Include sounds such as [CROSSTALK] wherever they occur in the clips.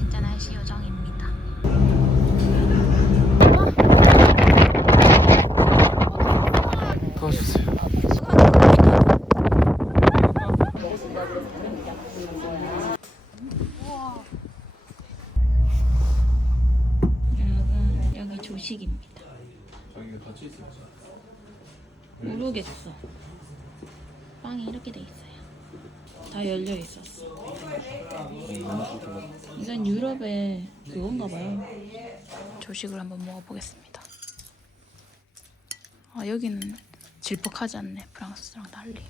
진짜 날씨 요정입니다. 도와주세요. 조식입니다. 모르겠어. 빵이 이렇게 돼 있어요. 다 열려 있었어. 이건 유럽의 그건가 봐요. 조식을 한번 먹어보겠습니다. 아 여기는 질퍽하지 않네. 프랑스랑 달리.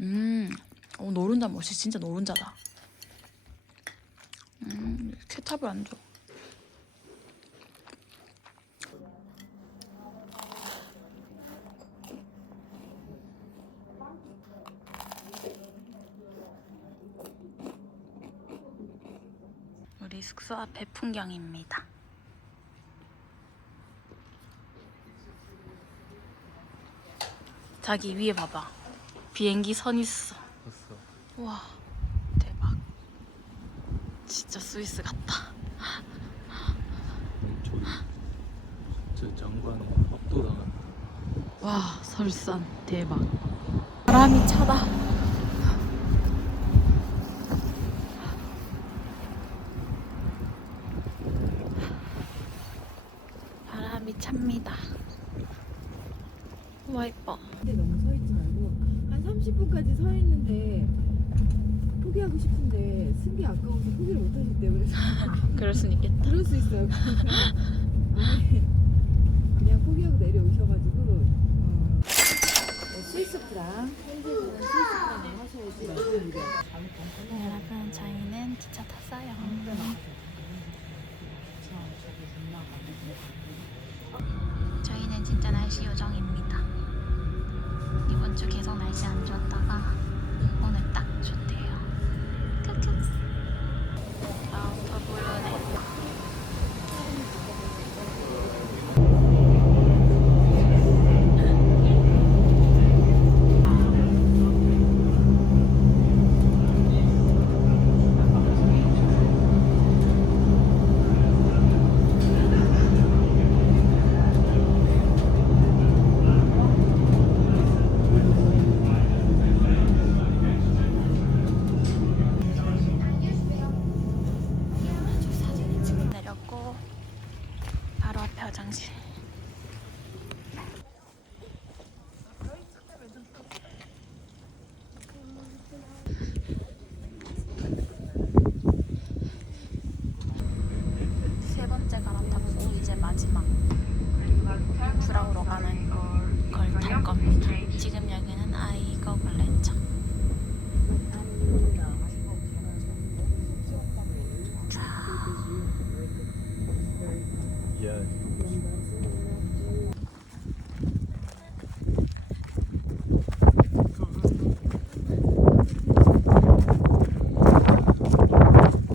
음, 어, 노른자 맛이 진짜 노른자다. 음, 케찹을 안 줘. 우리 숙소 앞의 풍경입니다. 자기 위에 봐봐. 비행기 선 있어. 봤어. 와 대박. 진짜 스위스 같다. 저기 저 장관에 압도당한. 와 설산 대박. 바람이 차다. 바람이 찹니다. 와 이뻐. 근데 너무 서 있지 말고 한 30분까지 서 있는데 포기하고 승기 아까워서 포기를 못 하셨대요. 그래서 그럴 순 있겠다. 그럴 수 있어요. [LAUGHS] 아예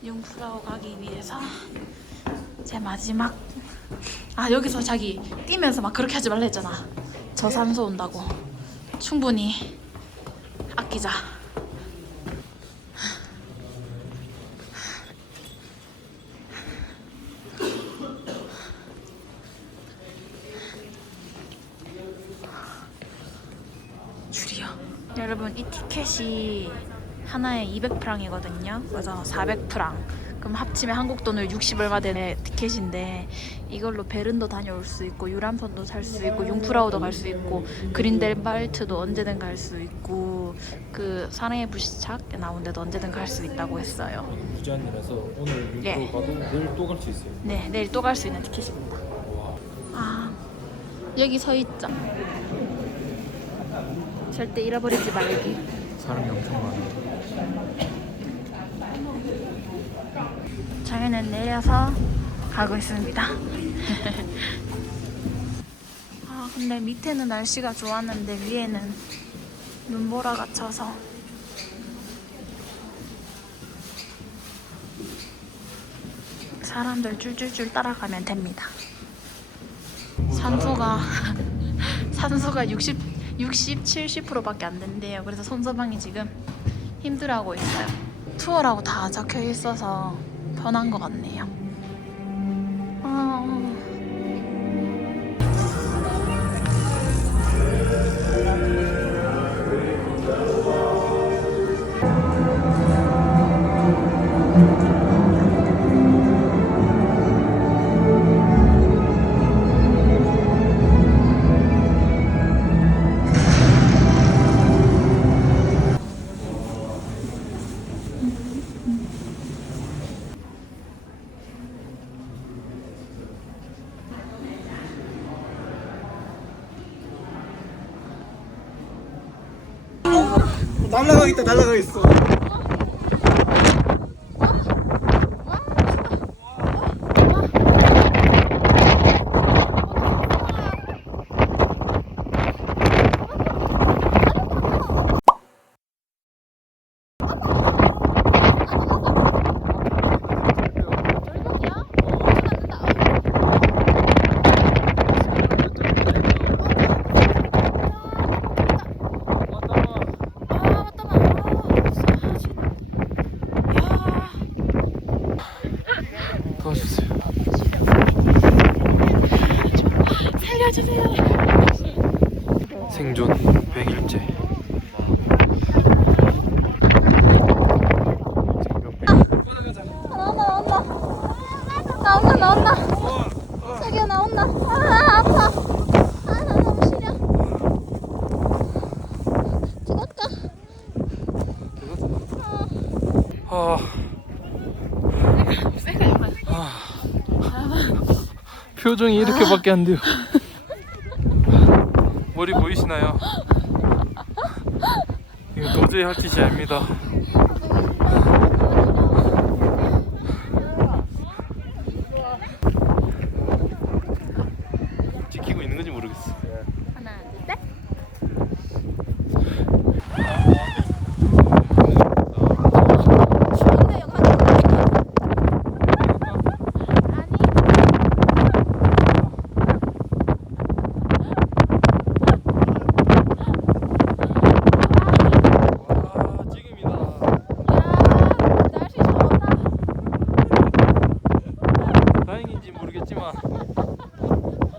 융프라우 가기 위해서 제 마지막 아 여기서 자기 뛰면서 막 그렇게 하지 말라 했잖아. 저산소 온다고. 충분히 아끼자. 줄이요. 여러분 이 티켓이 하나에 200프랑이거든요. 그래서 400프랑. 그럼 합치면 한국 돈을 60 얼마 되는 티켓인데 이걸로 베른도 다녀올 수 있고 유람선도 탈 수 있고 융프라우도 갈 수 있고 그린델발트도 언제든 갈 수 있고 그 사랑의 부시착 나온 데도 언제든 갈 수 있다고 했어요. 무제한이라서 오늘 예. 육도 가도 내일 또 갈 수 있어요. 네, 내일 또 갈 수 있는 티켓입니다. 와. 아, 여기 서 있자. 절대 잃어버리지 말기. 사람이 엄청 많아. 저희는 내려서 가고 있습니다. [LAUGHS] 아, 근데 밑에는 날씨가 좋았는데 위에는 눈보라가 쳐서 사람들 줄줄줄 따라가면 됩니다. 산소가 [LAUGHS] 산소가 60, 60, 70%밖에 안 된대요. 그래서 손서방이 지금 힘들어하고 있어요. 투어라고 다 적혀 있어서 편한 것 같네요. 날라가겠다 날라가겠어. 도와주세요. 살려주세요. 생존 100일째. 나온다 나온다 나온다 나온다 자기야 나온다 아 아파 아나 너무 시려 죽었다 아. 아. 표정이 이렇게밖에 안 돼요. [LAUGHS] 머리 보이시나요? 이거 도저히 할 짓이 아닙니다. 지키고 있는 건지 모르겠어. 하나 둘셋 추운데요 와, 지금이다. 아니 날씨 좋다 다행인지 모르겠지만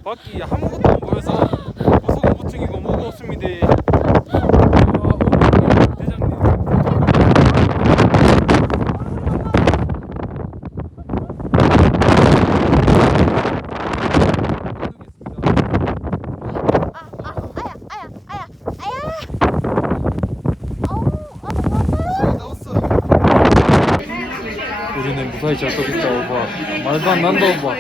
밖이 아무것도 안 보여서 고소공포증이고 뭐가 없습니다. 아, 오, 대장님. 아야 아야 아야 아야 아우 아 우리는 무사히 잘 도착했다 오바. 말도 안 난다 오바.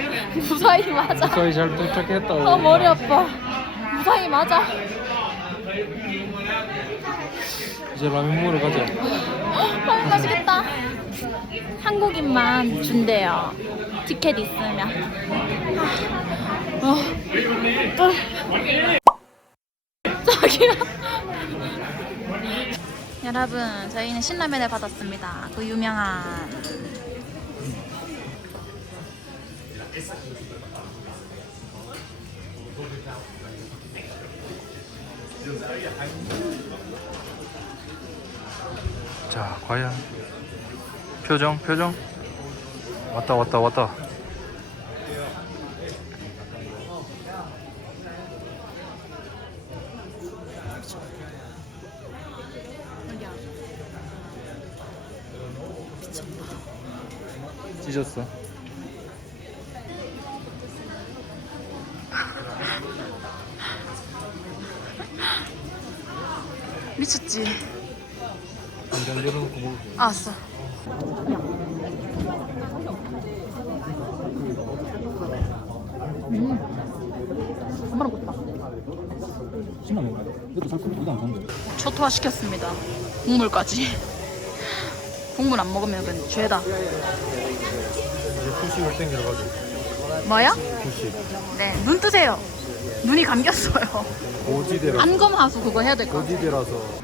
무사히 맞아 무사히 잘 도착했다. 아 머리 아파 무사히 맞아 이제 라면 먹으러 가자. 너무 맛있겠다 한국인만 준대요 티켓 있으면 어. 또. [LAUGHS] 저기요 여러분 저희는 신라면을 받았습니다 그 유명한 자, 과연 표정, 표정. 왔다, 왔다, 왔다. 찢었어. 미쳤지? 당장 내려놓고 먹을 거야. 알았어 엄마랑 먹다 신라면 이것도 살짝 이거 안 산대. 초토화 시켰습니다 국물까지 국물 안 먹으면 그건 죄다 이제 후식을 땡겨가지고. 뭐야? 후식. 네 눈 뜨세요 눈이 감겼어요. 고지대라 안검하수 그거 해야 될것 오지대라서.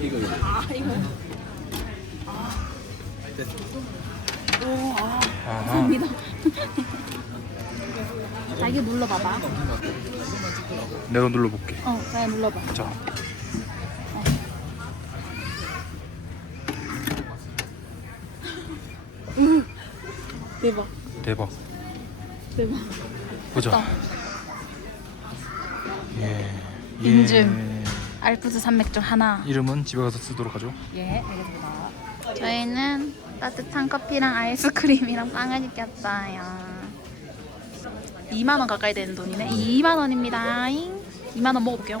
이거 이거 아 이거. 오, 아, 감사합니다. 자, 이게 눌러봐봐. 내가 눌러볼게 어, 자, 눌러봐. 자 어. [LAUGHS] 대박. 대박. 대박. 보자. 예. 인증. 알프스 산맥 중 하나. 이름은 집에 가서 쓰도록 하죠. 예, 알겠습니다. 저희는 따뜻한 커피랑 아이스크림이랑 빵을 시켰어요. 2만 원 가까이 되는 돈이네. 2만 원입니다. 2만 원 먹어볼게요.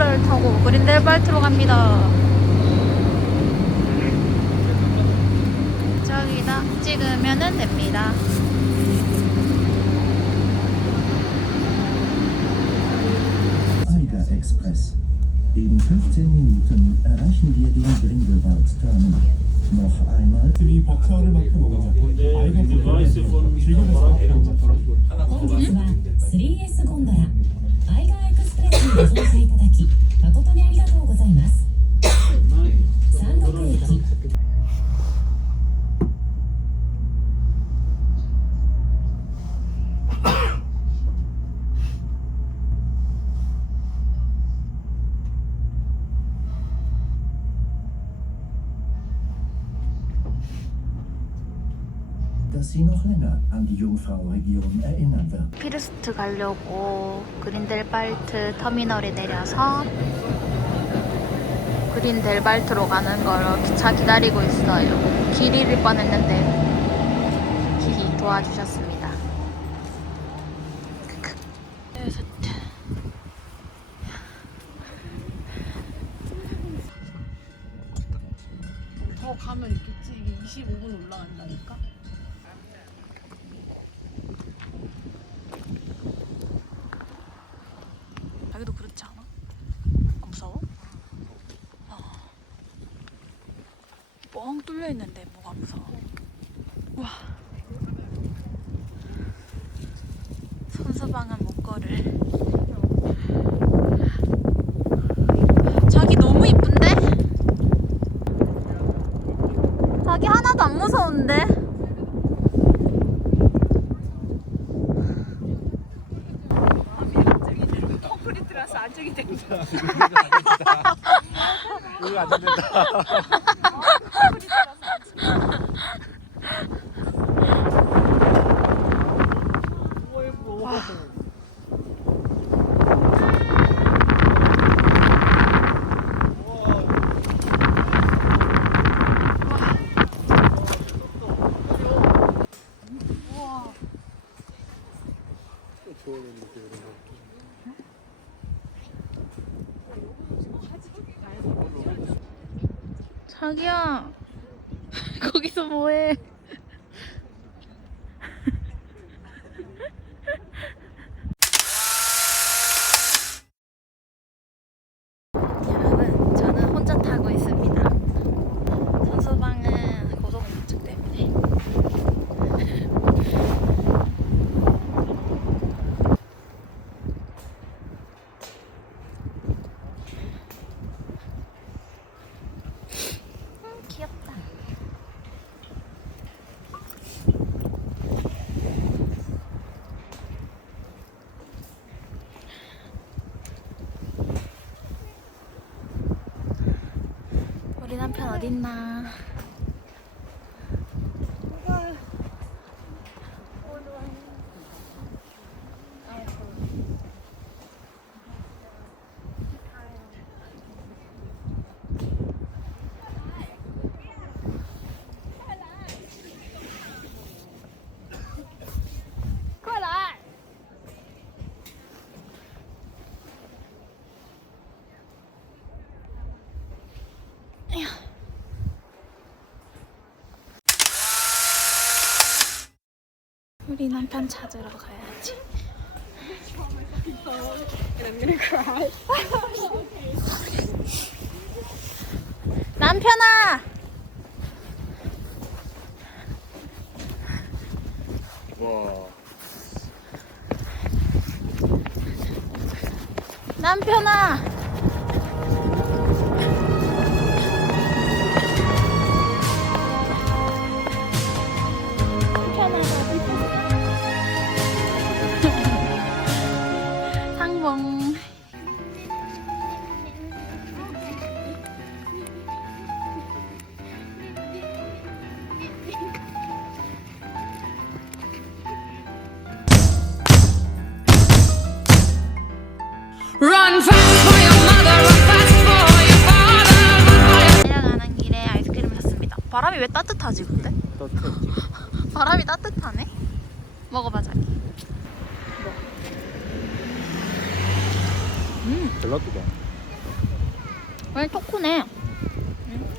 트램블러를 타고 그린델발트로 갑니다. 저기다 찍으면 됩니다. Express. In 15 Minuten erreichen wir den Grindelwald-Terminal. Noch einmal. 이 버터를 만큼 먹어봐. 알고 보면 즐거운 사람이 나오잖아. 하나 더 봐. 3S 곤도라. ガーエクスプレスにご乗車いただき dass sie noch länger an die Jungfrau-Region erinnern wird. 피르스트 가려고 그린델발트 터미널에 내려서 그린델발트로 가는 걸 기차 기다리고 있어요. 길 잃을 뻔했는데 히히 도와주셨습니다. 더 가면 있겠지. 이게 25분 올라간다니까. 자기도 그렇지 않아? 안 무서워? 어. 뻥 뚫려 있는데 뭐가 무서워? 와. 손수방은 못 걸을. 자기 너무 이쁜데? 자기 하나도 안 무서운데? [LAUGHS] 자기야. [LAUGHS] 거기서 뭐해 여러분 저는 혼자 타고 있습니다 선수방은 고소공포증 때문에 음, 귀엽다 우리 남편 어딨나? 예비 남편 찾으러 가야지. 남편아! 와. 남편아! 따뜻하지 근데? 바람이 따뜻하네. 먹어봐 자기. 젤라또다. 왜 초코네? 음.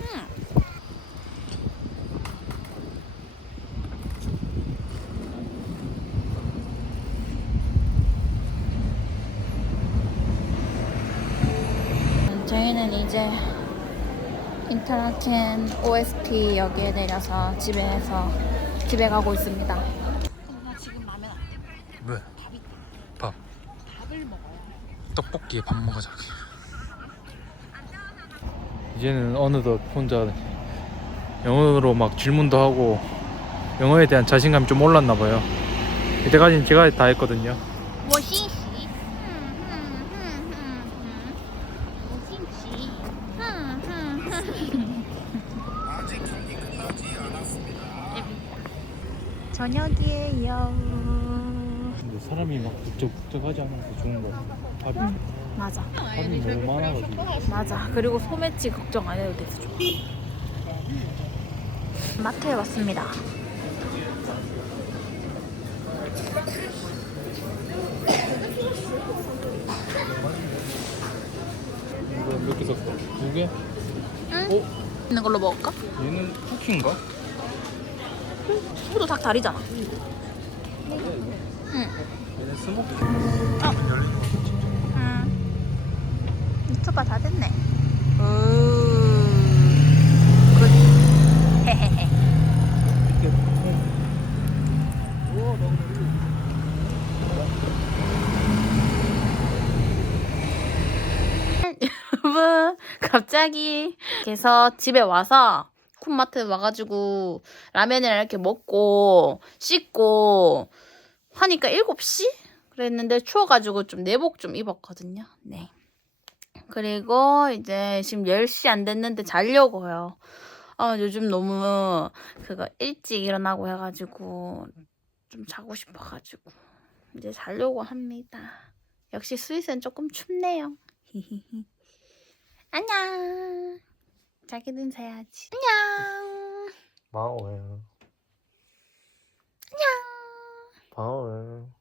저희는 이제 인터라켄 OST 역에 내려서 집에서 집에 가고 있습니다. 나 지금 라면 안 돼. 왜? 밥 있다. 밥. 밥을 먹어요. 떡볶이에 밥 먹어 자기. 이제는 어느덧 혼자 영어로 막 질문도 하고 영어에 대한 자신감이 좀 올랐나 봐요. 이때까지는 제가 다 했거든요. 我欣 북적북적하지 않아서 좋은 거 같아. 밥이 맞아, 밥이 너무 많아가지고. 맞아. 그리고 소매치 걱정 안 해도 돼서 좋아. 마트에 왔습니다. 이거 몇개 샀어? 두 개? 응? 있는 걸로 먹을까? 얘는 쿠키인가? 소도 닭 다리잖아. 응. 스모키. 어. 열린 거 같지? 응. 유튜버 다 됐네. 오. 굿. [LAUGHS] 헤헤헤. 여러분, 갑자기 그래서 집에 와서 쿤마트 와가지고 라면을 이렇게 먹고 씻고 하니까 7시? 그랬는데 추워가지고 좀 내복 좀 입었거든요. 네. 그리고 이제 지금 10시 안 됐는데 자려고요. 아, 요즘 너무 그거 일찍 일어나고 해가지고 좀 자고 싶어가지고 이제 자려고 합니다. 역시 스윗은 조금 춥네요. [LAUGHS] 안녕. 자기도 인사해야지. 안녕. 마오에. 안녕. 바오에.